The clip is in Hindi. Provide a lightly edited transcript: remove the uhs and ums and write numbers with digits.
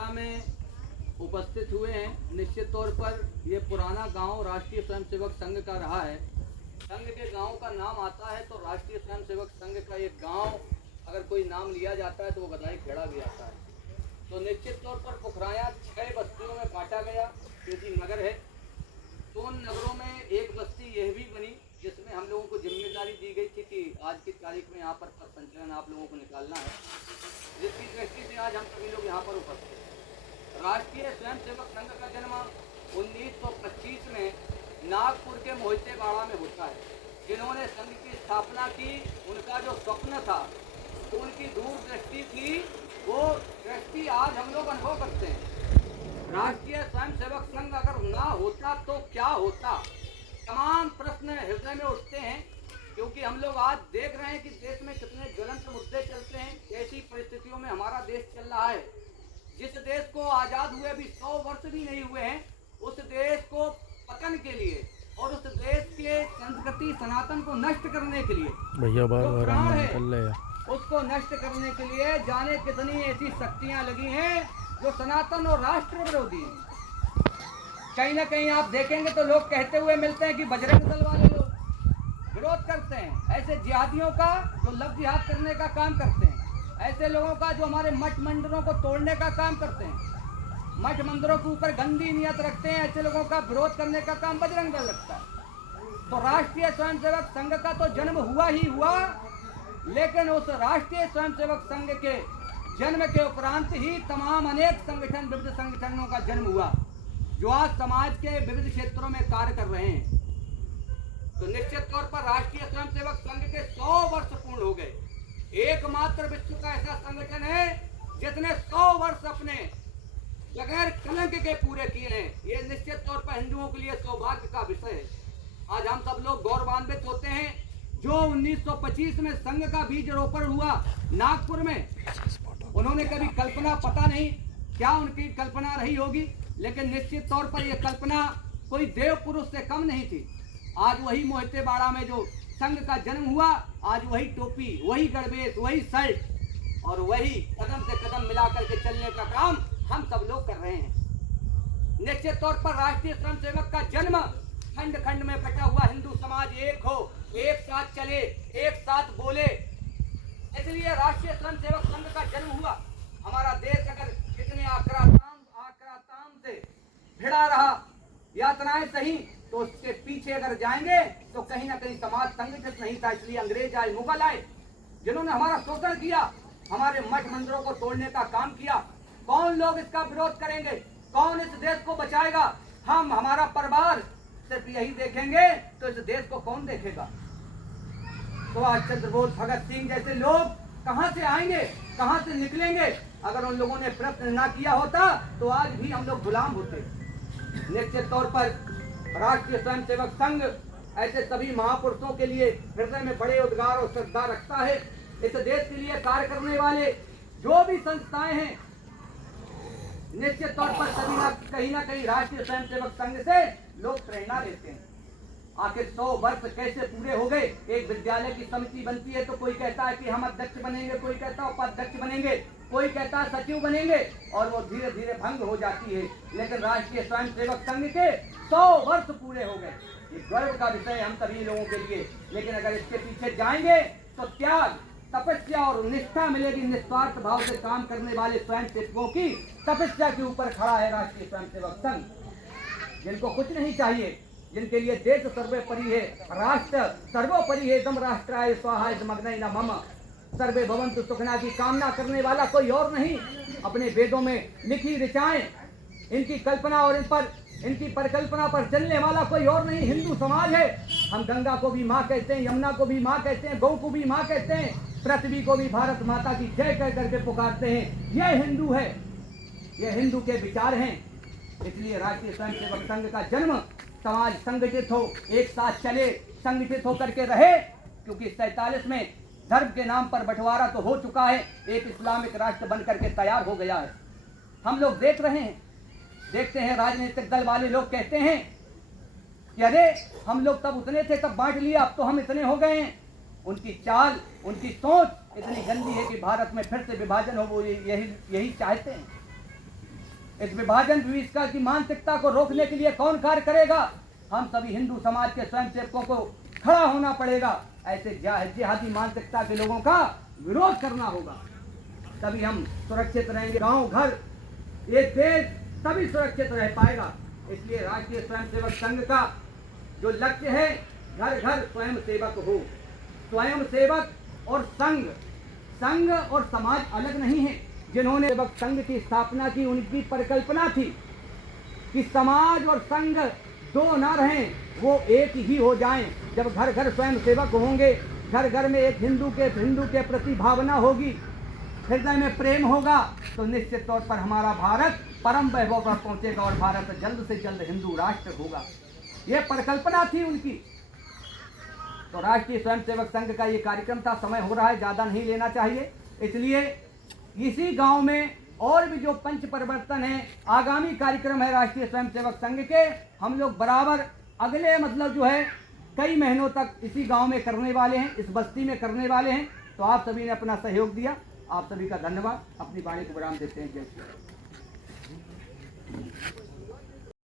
सभा में उपस्थित हुए हैं। निश्चित तौर पर ये पुराना गांव राष्ट्रीय स्वयंसेवक संघ का रहा है। संघ के गांव का नाम आता है तो राष्ट्रीय स्वयंसेवक संघ का एक गांव अगर कोई नाम लिया जाता है तो वो गदाई खेड़ा भी आता है। तो निश्चित तौर पर पुखराया 6 बस्तियों में बांटा गया, क्योंकि नगर है। तो उन नगरों में एक बस्ती यह भी बनी जिसमें हम लोगों को जिम्मेदारी दी गई थी कि आज की तारीख में यहाँ पर पथ संचलन आप लोगों को निकालना है, जिसकी दृष्टि से आज हम सभी लोग यहाँ पर उपस्थित हैं। राष्ट्रीय स्वयंसेवक संघ का जन्म 1925 में नागपुर के मोहितेबाड़ा में होता है। जिन्होंने संघ की स्थापना की, उनका जो स्वप्न था, तो उनकी दूरदृष्टि थी, वो दृष्टि आज हम लोग अनुभव करते हैं। राष्ट्रीय स्वयंसेवक संघ अगर ना होता तो क्या होता, तमाम प्रश्न हृदय में उठते हैं, क्योंकि हम लोग आज देख रहे हैं कि देश में कितने ज्वलंत मुद्दे चलते हैं। ऐसी परिस्थितियों में हमारा देश चल रहा है, जिस देश को आजाद हुए भी 100 वर्ष भी नहीं हुए हैं, उस देश को पतन के लिए और उस देश के संस्कृति सनातन को नष्ट करने के लिए भैया जो प्राण है उसको नष्ट करने के लिए जाने कितनी ऐसी शक्तियां लगी हैं जो सनातन और राष्ट्र विरोधी हैं। कहीं ना कहीं आप देखेंगे तो लोग कहते हुए मिलते हैं कि बजरंग दल वाले लोग विरोध करते हैं ऐसे जिहादियों का जो लव जिहाद करने का काम करते हैं, ऐसे लोगों का जो हमारे मठ मंदिरों को तोड़ने का काम करते हैं, मठ मंदिरों के ऊपर गंदी नियत रखते हैं, ऐसे लोगों का विरोध करने का काम बजरंग दल लगता है। तो राष्ट्रीय स्वयंसेवक संघ का तो जन्म हुआ ही हुआ, लेकिन उस राष्ट्रीय स्वयंसेवक संघ के जन्म के उपरांत ही तमाम अनेक संगठन, विविध संगठनों का जन्म हुआ जो आज समाज के विविध क्षेत्रों में कार्य कर रहे हैं। तो निश्चित तौर पर राष्ट्रीय स्वयंसेवक संघ के 100 वर्ष पूर्ण हो गए। एकमात्र विश्व का ऐसा संगठन है जिसने 100 वर्ष अपने बगैर कलंक के पूरे किए हैं। ये निश्चित तौर पर हिंदुओं के लिए सौभाग्य का विषय है। आज हम सब लोग गौरवान्वित होते हैं। जो 1925 में संघ का बीज रोपण हुआ नागपुर में, उन्होंने कभी कल्पना, पता नहीं क्या उनकी कल्पना रही होगी, लेकिन निश्चित तौर पर यह कल्पना कोई देव पुरुष से कम नहीं थी। आज वही मोहितेबाड़ा में जो संघ का जन्म हुआ, आज वही टोपी, वही गणवेश, वही शर्ट और वही कदम से कदम मिला करके चलने का काम हम सब लोग कर रहे हैं। निश्चित तौर पर राष्ट्रीय स्वयंसेवक का जन्म खंड खंड में बटा हुआ हिंदू समाज एक हो, एक साथ चले, एक साथ बोले, इसलिए राष्ट्रीय स्वयंसेवक संघ का जन्म हुआ। हमारा देश अगर इतने आक्राताम से भिड़ा रहा, यातनाएं सही, तो उसके पीछे अगर जाएंगे तो कहीं ना कहीं समाज संगठित नहीं था। इसलिए अंग्रेज आए, मुगल आए, जिन्होंने हमारा शोषण किया, हमारे मठ मंदिरों को तोड़ने का काम किया। कौन लोग इसका विरोध करेंगे? कौन इस देश को बचाएगा? हम, हमारा परिवार सिर्फ यही देखेंगे तो इस देश को कौन देखेगा? सुभाष चंद्र बोस, भगत सिंह जैसे लोग कहां से आएंगे, कहां से निकलेंगे? अगर उन लोगों ने प्रश्न ना किया होता तो आज भी हम लोग गुलाम होते। निश्चित तौर पर राष्ट्रीय स्वयंसेवक संघ ऐसे सभी महापुरुषों के लिए हृदय में बड़े उद्गार और श्रद्धा रखता है। इस देश के लिए कार्य करने वाले जो भी संस्थाएं हैं, निश्चित तौर पर कहीं ना कहीं राष्ट्रीय स्वयंसेवक संघ से लोग प्रेरणा लेते हैं। आखिर 100 वर्ष कैसे पूरे हो गए? एक विद्यालय की समिति बनती है तो कोई कहता है कि हम अध्यक्ष बनेंगे, कोई कहता है उपाध्यक्ष बनेंगे, कोई कहता है सचिव बनेंगे, और वो धीरे धीरे भंग हो जाती है। लेकिन राष्ट्रीय स्वयंसेवक संघ के 100 वर्ष पूरे हो गए। ये गर्व का विषय है हम सभी लोगों के लिए। लेकिन अगर इसके पीछे जाएंगे तो त्याग, तपस्या और निष्ठा मिलेगी। निस्वार्थ भाव से काम करने वाले स्वयंसेवकों की तपस्या के ऊपर खड़ा है राष्ट्रीय स्वयंसेवक संघ, जिनको कुछ नहीं चाहिए, जिनके लिए देश सर्वोपरि है, राष्ट्र सर्वोपरि है। दम राष्ट्राय स्वाहा मग्न न मम सर्वे भवन्तु सुखिनः की कामना करने वाला कोई और नहीं। अपने वेदों में लिखी ऋचाएं, इनकी कल्पना और इनकी परिकल्पना पर चलने वाला कोई और नहीं, हिंदू समाज है। हम गंगा को भी माँ कहते हैं, यमुना को भी माँ कहते हैं, गौ को भी माँ कहते हैं, पृथ्वी को भी भारत माता की जय कह करके पुकारते हैं। यह हिंदू है, ये हिंदू के विचार हैं। इसलिए राष्ट्रीय स्वयंसेवक संघ का जन्म, समाज संगठित हो, एक साथ चले, संगठित होकर के रहे, क्योंकि 47 में धर्म के नाम पर बंटवारा तो हो चुका है, एक इस्लामिक राष्ट्र बनकर के तैयार हो गया है। हम लोग देख रहे हैं, देखते हैं, राजनीतिक दल वाले लोग कहते हैं कि अरे हम लोग तब उतने थे, तब बांट लिया, अब तो हम इतने हो गए हैं। उनकी चाल, उनकी सोच इतनी गंदी है कि भारत में फिर से विभाजन हो, वो यही चाहते हैं। इस विभाजन विविधता की मानसिकता को रोकने के लिए कौन कार्य करेगा? हम सभी हिंदू समाज के स्वयंसेवकों को खड़ा होना पड़ेगा। ऐसे जिहादी मानसिकता के लोगों का विरोध करना होगा, तभी हम सुरक्षित रहेंगे। गांव घर ये देश तभी सुरक्षित रह पाएगा। इसलिए राष्ट्रीय स्वयंसेवक संघ का जो लक्ष्य है, घर घर स्वयं सेवक हो। स्वयं सेवक और संघ, संघ और समाज अलग नहीं है। जिन्होंने सेवक संघ की स्थापना की, उनकी परिकल्पना थी कि समाज और संघ दो ना रहें, वो एक ही हो जाएं। जब घर घर स्वयं सेवक होंगे, घर घर में एक हिंदू के प्रति भावना होगी, हृदय में प्रेम होगा, तो निश्चित तौर पर हमारा भारत परम वैभव पर पहुंचेगा और भारत जल्द से जल्द हिंदू राष्ट्र होगा। यह परिकल्पना थी उनकी। तो राष्ट्रीय स्वयंसेवक संघ का ये कार्यक्रम था। समय हो रहा है, ज़्यादा नहीं लेना चाहिए, इसलिए इसी गांव में और भी जो पंच परिवर्तन है, आगामी कार्यक्रम है राष्ट्रीय स्वयंसेवक संघ के, हम लोग बराबर अगले जो है कई महीनों तक इसी गांव में करने वाले हैं, इस बस्ती में करने वाले हैं। तो आप सभी ने अपना सहयोग दिया, आप सभी का धन्यवाद। अपनी वाणी को विराम देते हैं। जय श्री राम।